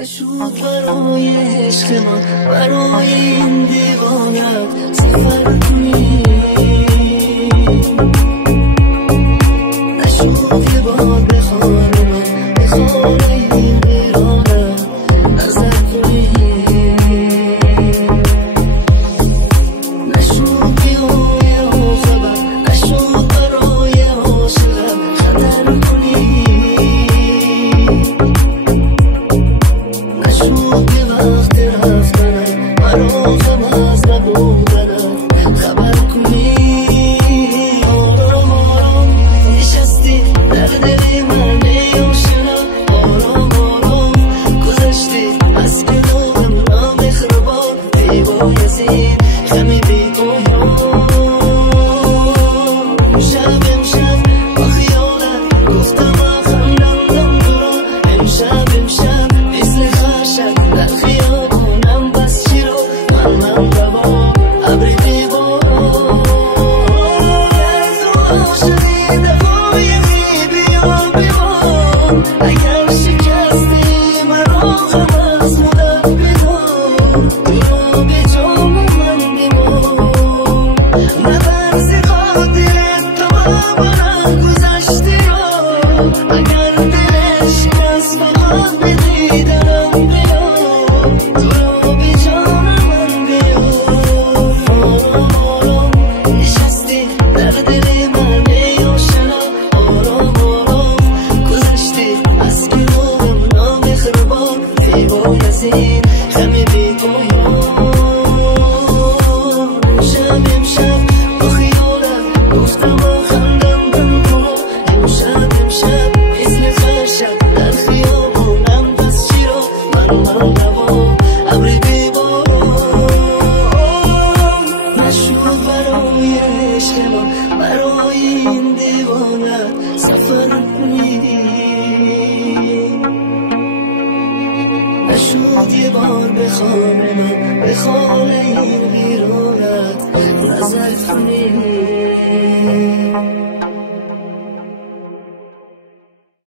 نشود برای عشق من، برای این دیوانت سفر کنی. نشود یه بار به خانه من، به خانه این ویرانت نظر کنی. نشود بیای آخبر، نشود برای عاشقم خطر کنی. نشود یه وقت رفتنم، مراقب از نبودنم خبر کنی. آرام آرام نشستی در دل من ای آشنا، آرام آرام گذشتی از کنار نامهربان. ای بایزید غم بی‌پایان، امشب با خیالت گفتم خنداندم تو را. امشب مثل خرشک در خیابانم، بس چی رو من روا ابر بی‌باران. تو عاشقی دفای بیا بمان، اگر شکستی مرا غم از مدت بدار. تو را به جام من بمان، نبرز خاطرت تو با من گذشتی را. اگر دل شکست فقط به دیدنم بیار، تو را به جان من بیار. آرام آرام نشستی در دل من ای آشنا، آرام آرام گذشتی از کنارم نامهربان. ای بایزید غم بی‌پایان، امشب با خیالت گفتم خنداندم تو را. امشب مثل خرشک در خیابانم، بس چی را من روا ابر بی‌باران. نشود برای عشق من، برای این دیوانت سفر کنی. نشود یه بار به خانه من، به خانه این ویرانت نظر کنی.